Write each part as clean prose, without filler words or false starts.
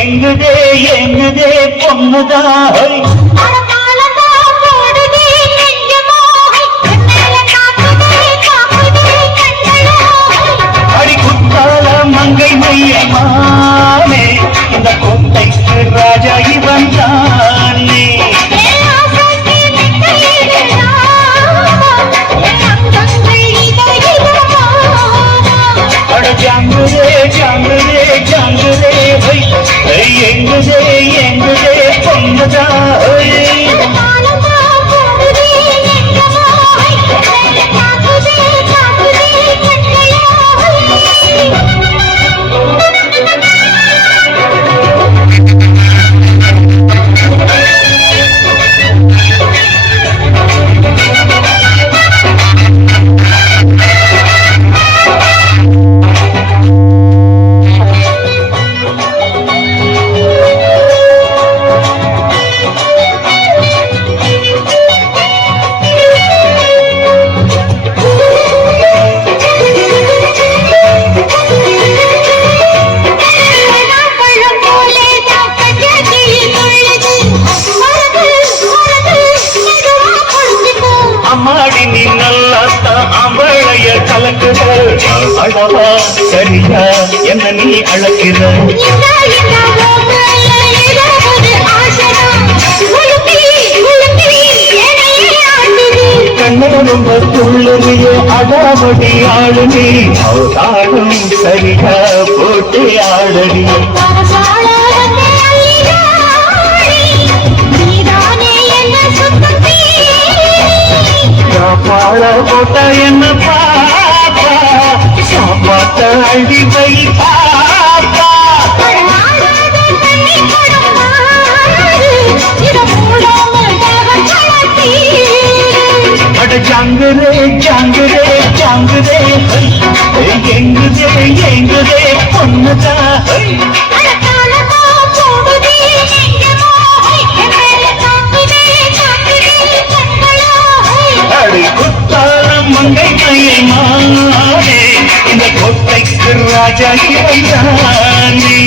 எங்குதே எங்குதே பொண்ணுதா அடி குத்தால மங்கை மையமானே இந்த கொட்டைக்கு ராஜா இவன் தானே ஜாங்குதே ஜாங்குதே ஜாங்குதே எங்குதே எங்குதே பொண்ணுதா அம்மாடி நீ நல்லாத்தா அம்பளைய கலக்குற அழவா சரியா என்ன நீ அழக்கிற கண்ணெரும்ப துள்ளுறிய அடாவடி ஆளுநி அவதாடும் சரியா போட்டு ஆடடி பாட போட்ட என்ன பாப்பா சாப்பாட்ட அழி வை பாப்பா அட ஜாங்குதே ஜாங்குதே ஜாங்குதே எங்குதே எங்குதே பொண்ணுதா மங்கை மையமானே இந்த கொட்டைக்கு ராஜா இவன் தானே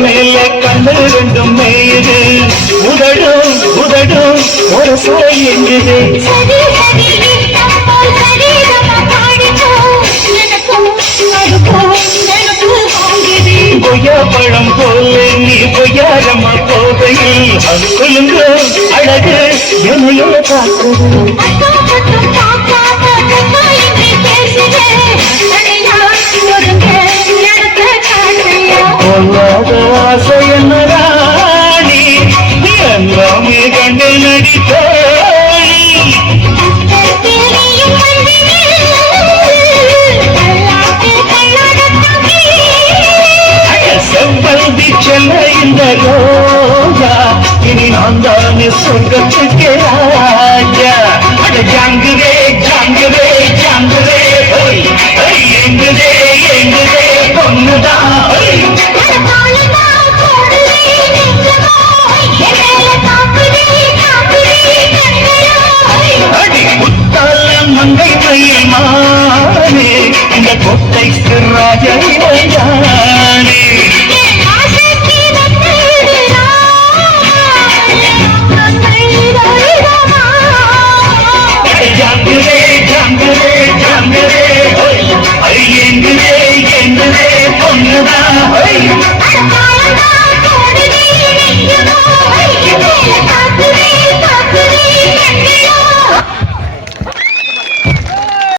மேல கண்ணு ரெண்டும் மேயுது உதடும் உதடும் ஒரு சுவை எங்குது கொய்யா பழம் போல நீ கொய்யாரமா போகையில் அது கொள்ளுங்க அழகு என்னையே காக்குது ஆசை என்ன ராணி எல்லாமே கண்டு நடித்தோழி செவ்வந்தி செல்ல இந்த ரோஜா இனி நான் தானே சொர்க்கத்துக்கு ராஜா அட ஜாங்குதே ஜாங்குதே ஜாங்குதே எங்குதே எங்குதே பொண்ணுதா மங்கை மையமானே இந்த கொட்டைக்கு ராஜா இவன்தானே ஜாங்குதே ஜாங்குதே ஜாங்குதே எங்குதே எங்குதே பொண்ணுதா